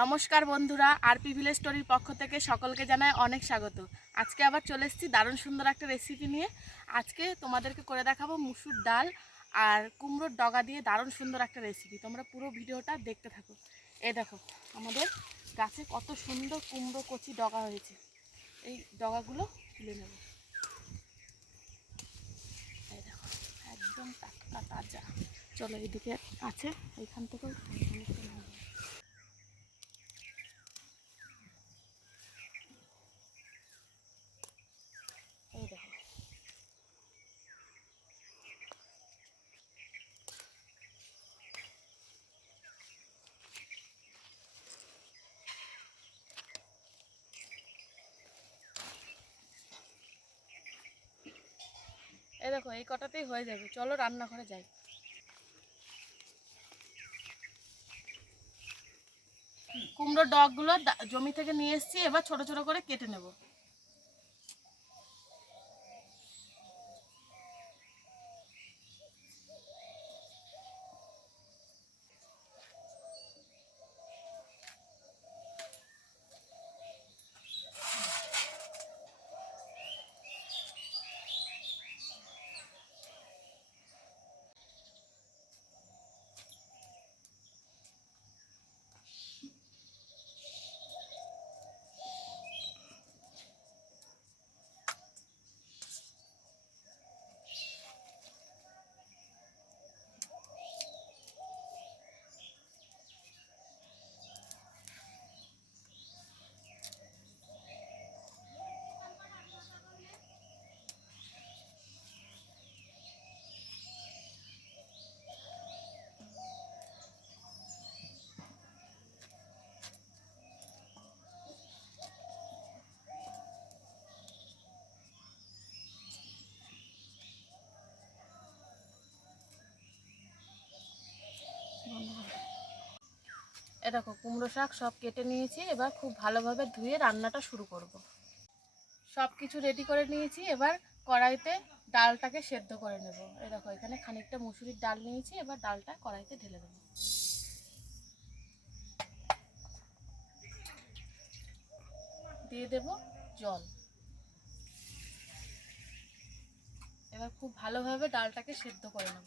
নমস্কার বন্ধুরা, RP village স্টোরির পক্ষ থেকে সকলকে জানাই অনেক স্বাগত। আজকে আবার চলে এসেছি দারুণ সুন্দর একটা রেসিপি নিয়ে। আজকে তোমাদেরকে করে দেখাবো মুসুর ডাল আর কুমড়োর ডগা দিয়ে দারুণ সুন্দর একটা রেসিপি। তোমরা পুরো ভিডিওটা দেখতে থাকো। এই দেখো আমাদের গাছে কত সুন্দর কুমড়ো কচি ডগা হয়েছে। এই ডগাগুলো তুলে নেব। এই দেখো একদম টাটকা তাজা। চলো এদিকে আছে, এইখান থেকেও এই দেখো। এই দেখো এই কটাতেই হয়ে যাবে। চলো রান্নাঘরে যাই। কুমড়োর ডগগুলো জমি থেকে নিয়ে এসেছি, এবার ছোট ছোট করে কেটে নেব। এ দেখো কুমড়ো শাক সব কেটে নিয়েছি, এবার খুব ভালোভাবে ধুয়ে রান্নাটা শুরু করব। সব কিছু রেডি করে নিয়েছি, এবার কড়াইতে ডালটাকে সেদ্ধ করে নেব। এই দেখো এখানে খানিকটা মুসুরির ডাল নিয়েছি, এবার ডালটা কড়াইতে ঢেলে দেবো। দিয়ে দেব জল। এবার খুব ভালোভাবে ডালটাকে সেদ্ধ করে নেব।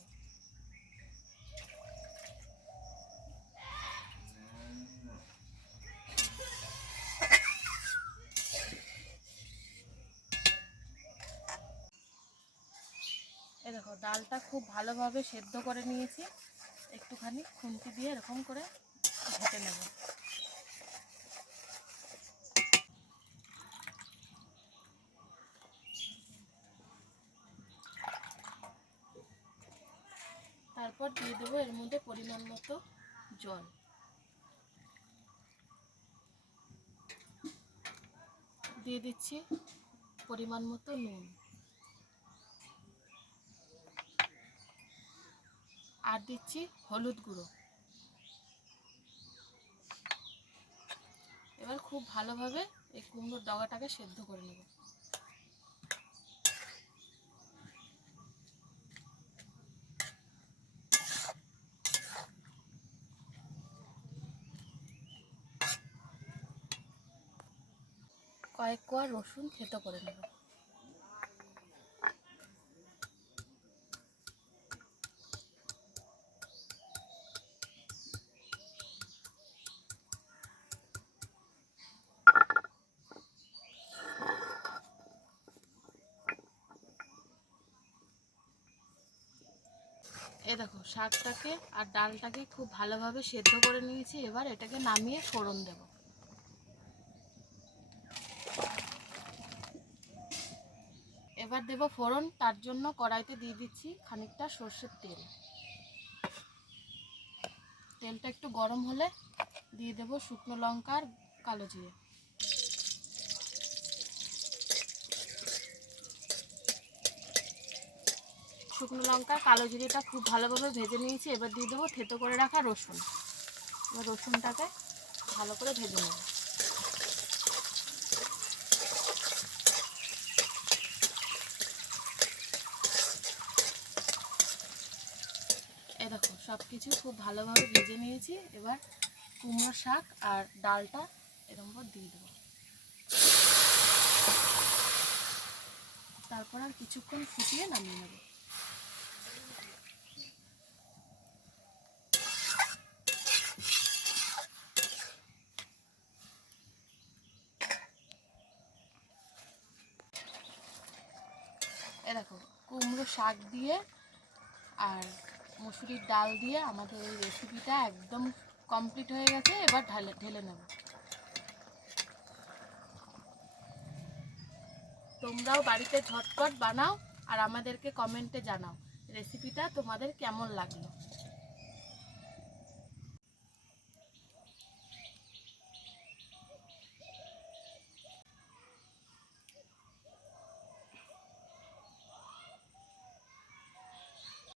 এই দেখো ডালটা খুব ভালোভাবে সেদ্ধ করে নিয়েছি, একটুখানি খুন্তি দিয়ে এরকম করে ঘেটে নেব। তারপর দিয়ে দেবো এর মধ্যে পরিমাণ মতো জল। দিয়ে দিচ্ছি পরিমাণ মতো নুন, আর দিচ্ছি হলুদ গুঁড়ো। এবার খুব ভালোভাবে এই কুমড়োর ডগাটাকে সেদ্ধ করে নেব। কয়েক কোয়া রসুন থেতো করে নেব। এই দেখো শাকটাকে আর ডালটাকে খুব ভালোভাবে সেদ্ধ করে নিয়েছি, এবার এটাকে নামিয়ে ফোড়ন দেব। এবার দেব ফোড়ন, তার জন্য কড়াইতে দিয়ে দিচ্ছি খানিকটা সর্ষের তেল। তেলটা একটু গরম হলে দিয়ে দেব শুকনো লঙ্কা আর কালো জিরে। শুকনো লঙ্কা কালো জিরেটা খুব ভালোভাবে ভেজে নিয়েছি, এবার দিয়ে দেবো থেতো করে রাখা রসুন। এবার রসুনটাকে ভালো করে ভেজে নেব। এই দেখো সব কিছু খুব ভালোভাবে ভেজে নিয়েছি, এবার কুমড়ো শাক আর ডালটা এরকম করে দিয়ে দেবো। তারপর আর কিছুক্ষণ ফুটিয়ে নামিয়ে নেব। দেখো কুমড়ো শাক দিয়ে আর মুসুরির ডাল দিয়ে আমাদের এই রেসিপিটা একদম কমপ্লিট হয়ে গেছে। এবার ঢেলে নেব। তোমরাও বাড়িতে ঝটপট বানাও আর আমাদেরকে কমেন্টে জানাও রেসিপিটা তোমাদের কেমন লাগলো।